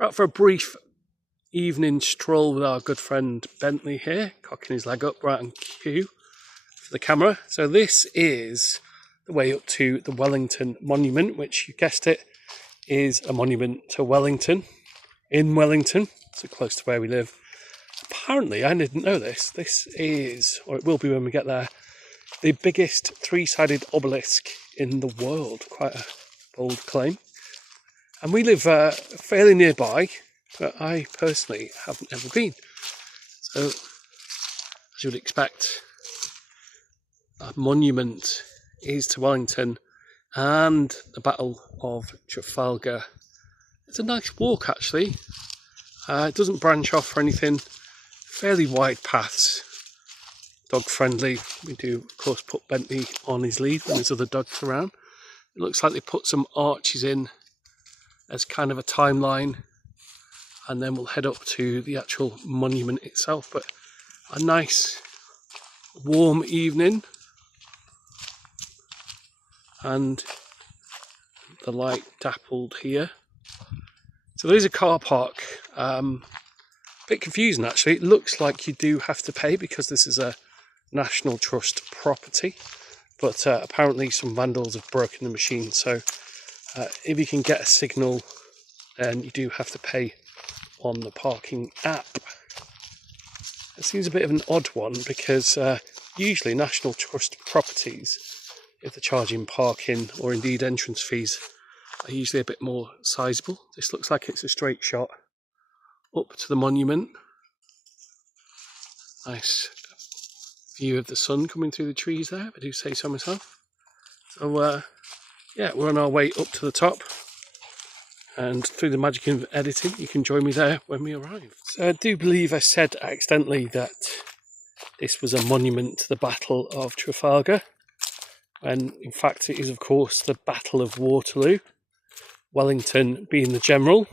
Out for a brief evening stroll with our good friend Bentley here, cocking his leg up right on cue for the camera. So this is the way up to the Wellington Monument, which, you guessed it, is a monument to Wellington, in Wellington, so close to where we live. Apparently, I didn't know this, this is, or it will be when we get there, the biggest three-sided obelisk in the world. Quite a bold claim. And we live fairly nearby, but I personally haven't ever been. So, as you would expect, a monument is to Wellington and the Battle of Trafalgar. It's a nice walk, actually. It doesn't branch off or anything. Fairly wide paths. Dog friendly. We do, of course, put Bentley on his lead when there's other dogs around. It looks like they put some arches in as kind of a timeline, and then we'll head up to the actual monument itself. But a nice warm evening, and the light dappled here. So there's a car park. A bit confusing actually. It looks like you do have to pay because this is a National Trust property, but apparently some vandals have broken the machine, so if you can get a signal, then you do have to pay on the parking app. It seems a bit of an odd one because usually National Trust properties, if they're charging parking or indeed entrance fees, are usually a bit more sizable. This looks like it's a straight shot up to the monument. Nice view of the sun coming through the trees there, if I do say so myself. So yeah, we're on our way up to the top, and through the magic of editing you can join me there when we arrive. So I do believe I said accidentally that this was a monument to the Battle of Trafalgar, when in fact it is of course the Battle of Waterloo, Wellington being the general,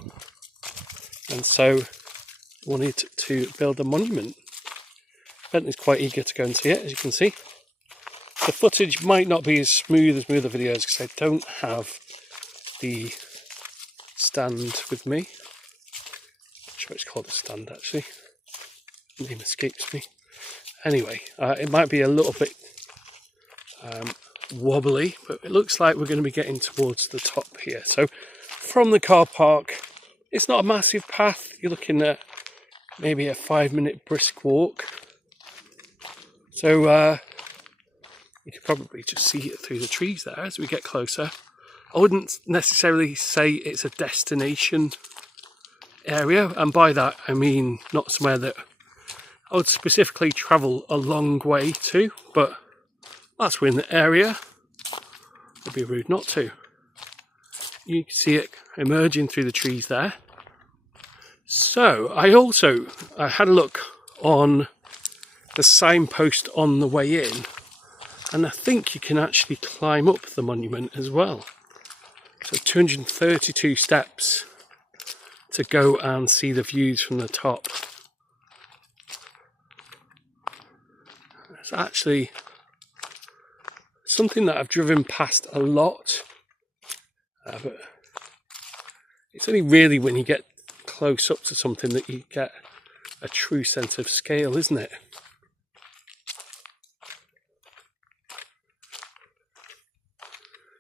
and so wanted to build a monument. Bentley's quite eager to go and see it, as you can see. The footage might not be as smooth as my other videos because I don't have the stand with me. I'm sure it's called a stand actually. The name escapes me. Anyway, it might be a little bit wobbly, but it looks like we're going to be getting towards the top here. So from the car park, it's not a massive path. You're looking at maybe a 5-minute brisk walk. So you could probably just see it through the trees there as we get closer. I wouldn't necessarily say it's a destination area, and by that I mean not somewhere that I would specifically travel a long way to, but as we're in the area, it'd be rude not to. You can see it emerging through the trees there. So I had a look on the signpost on the way in, and I think you can actually climb up the monument as well. So 232 steps to go and see the views from the top. It's actually something that I've driven past a lot, but it's only really when you get close up to something that you get a true sense of scale, isn't it?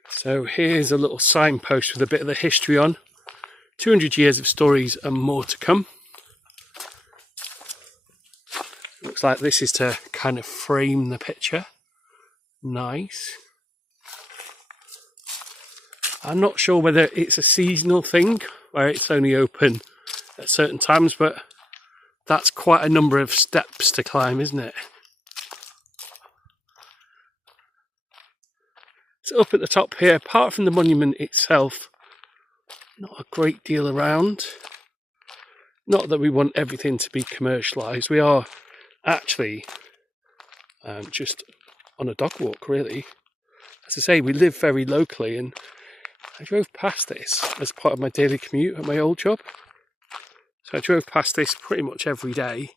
So here's a little signpost with a bit of the history on. 200 years of stories and more to come. Looks like this is to kind of frame the picture. Nice. I'm not sure whether it's a seasonal thing where it's only open at certain times, but that's quite a number of steps to climb, isn't it? So up at the top here, apart from the monument itself, not a great deal around. Not that we want everything to be commercialised. We are actually just on a dog walk, really. As I say, we live very locally, and I drove past this as part of my daily commute at my old job. So I drove past this pretty much every day.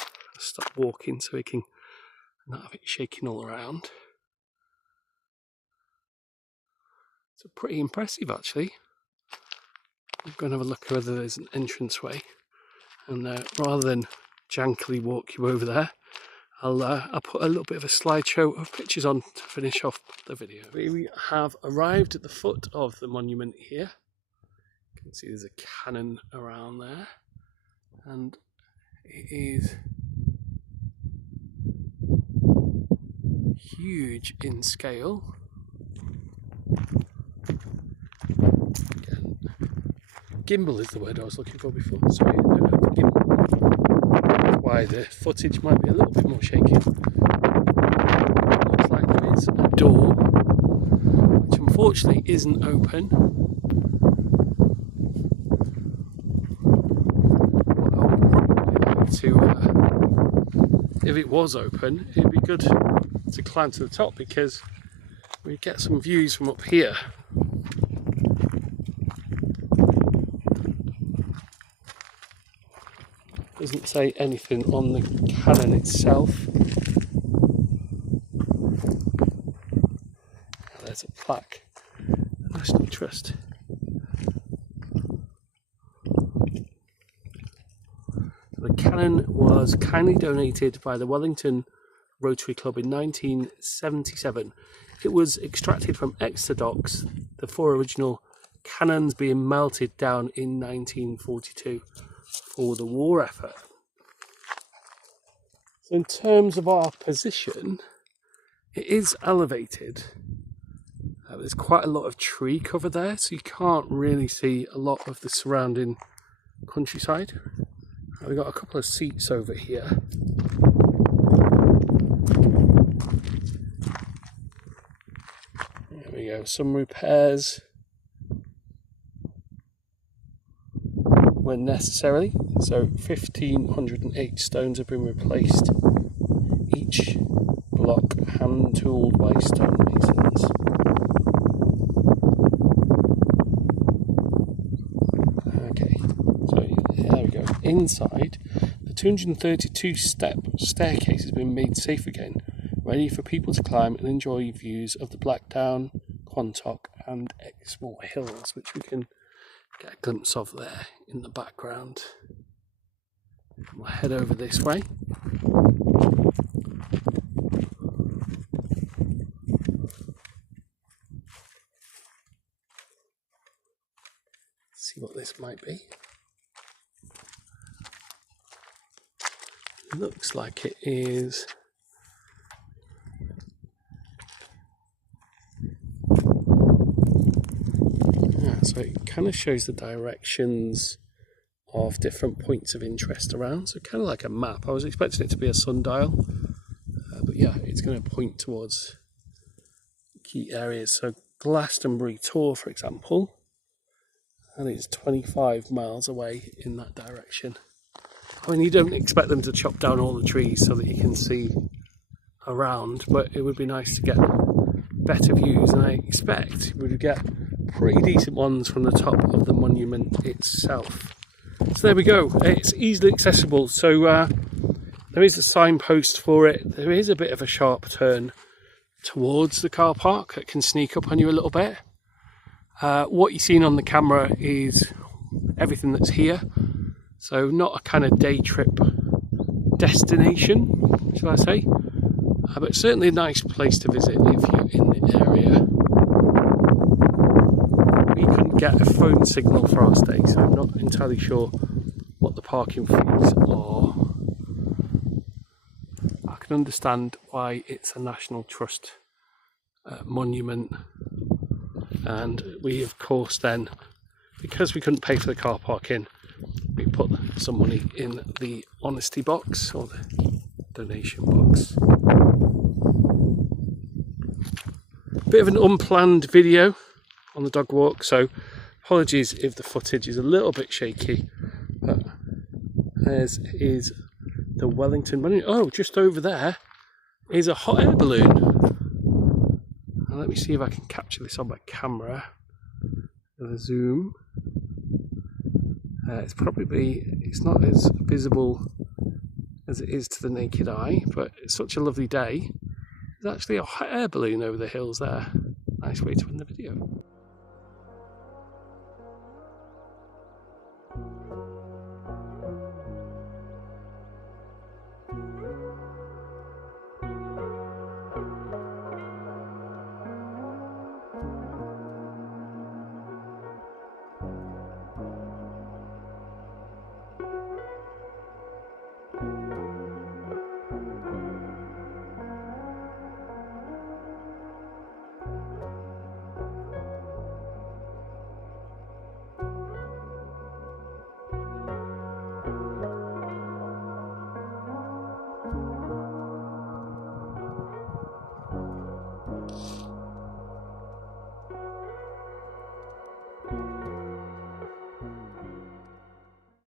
I stopped walking so we can not have it shaking all around. It's pretty impressive, actually. I'm going to have a look whether there's an entranceway, and rather than jankily walk you over there, I'll put a little bit of a slideshow of pictures on to finish off the video. We have arrived at the foot of the monument here. You can see there's a cannon around there, and it is huge in scale. Again, gimbal is the word I was looking for before. Sorry, I don't have the gimbal. That's why the footage might be a little bit more shaky. It looks like there is a door, which unfortunately isn't open. What I would probably like to, if it was open, it'd be good to climb to the top because we get some views from up here. Doesn't say anything on the cannon itself. There's a plaque, National Trust. The cannon was kindly donated by the Wellington Rotary Club in 1977. It was extracted from Exeter docks, the 4 original cannons being melted down in 1942 for the war effort. So in terms of our position, it is elevated. There's quite a lot of tree cover there, so you can't really see a lot of the surrounding countryside. We've got a couple of seats over here. There we go, some repairs when necessary. So 1,508 stones have been replaced. Each block hand tooled by stonemasons. Okay, so there we go. Inside, the 232-step staircase has been made safe again, ready for people to climb and enjoy views of the Blackdown, Quantock and Exmoor Hills, which we can get a glimpse of there in the background. We'll head over this way. See what this might be. Looks like it is so it kind of shows the directions of different points of interest around, so kind of like a map. I was expecting it to be a sundial, but yeah, it's going to point towards key areas. So Glastonbury Tor, for example, and it's 25 miles away in that direction. I mean, you don't expect them to chop down all the trees so that you can see around, but it would be nice to get better views, and I expect we would get pretty decent ones from the top of the monument itself. So there we go, it's easily accessible. So there is a signpost for it. There is a bit of a sharp turn towards the car park that can sneak up on you a little bit. What you're seeing on the camera is everything that's here. So not a kind of day trip destination, shall I say, but certainly a nice place to visit if you're in the area. We couldn't get a phone signal for our stay, so I'm not entirely sure what the parking fees are. I can understand why it's a National Trust monument, and we of course then, because we couldn't pay for the car parking, we put some money in the honesty box or the donation box. Bit of an unplanned video on the dog walk, so apologies if the footage is a little bit shaky, but there's is the Wellington Monument. Oh, just over there is a hot air balloon. And let me see if I can capture this on my camera with a zoom. It's not as visible as it is to the naked eye, but it's such a lovely day. There's actually a hot air balloon over the hills there. Nice way to end the video.